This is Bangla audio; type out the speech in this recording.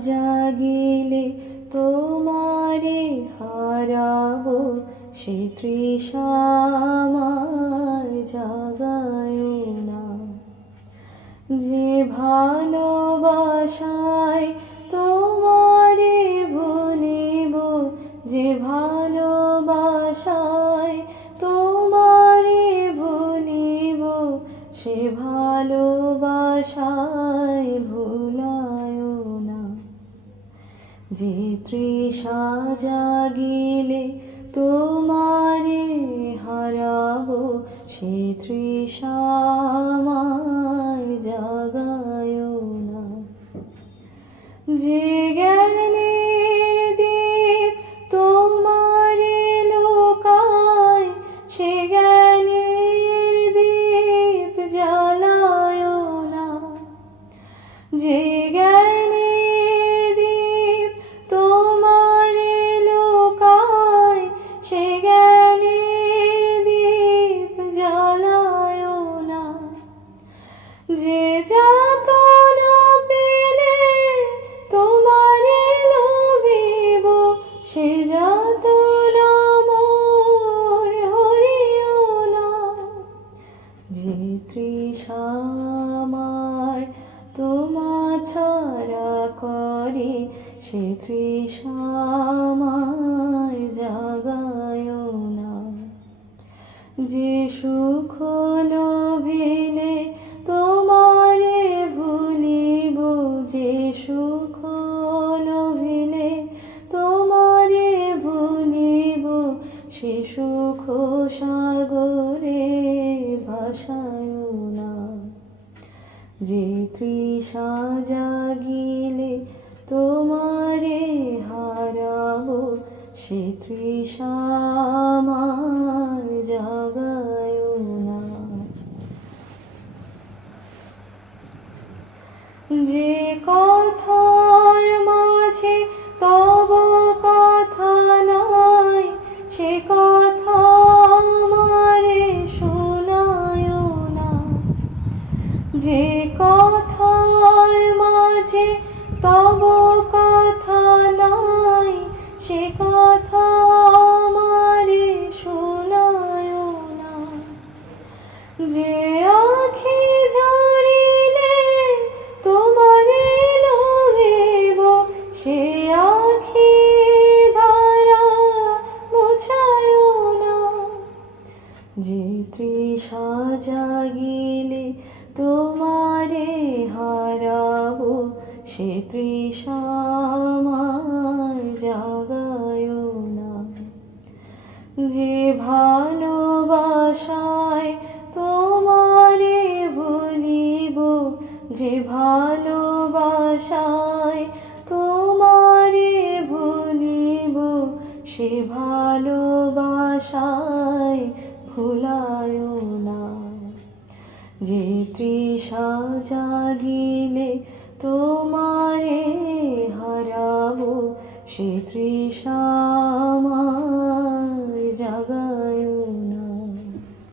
জাগিলে তোমারে হারাবো সে তৃষামার জাগায় না। যে ভালোবাসা যে তৃষা জাগিলে তোমারে হারাবো সে তৃষা আমার জাগায় না। যে জ্ঞানের যে তৃষামার তোমা ছাড়া করে সে তৃষামার জাগায় না। যে সুখ লোভিলে যে তৃষা জাগিলে তোমারে হারাবো সে তৃষা আমার জাগায় মাঝে তব কথা নাই সে কথা আমারে শোনায় না। যে তৃষা জাগিলে তোমারে হারাবো। সে তৃষা আমার জাগায় না। যে ভালোবাসায় তোমারে ভুলিব, যে ভালোবাসায় তোমারে ভুলিব, সে ভালোবাসায় ভুলায় না যে তৃষা জাগিলে তোমারে হারাবো সে তৃষা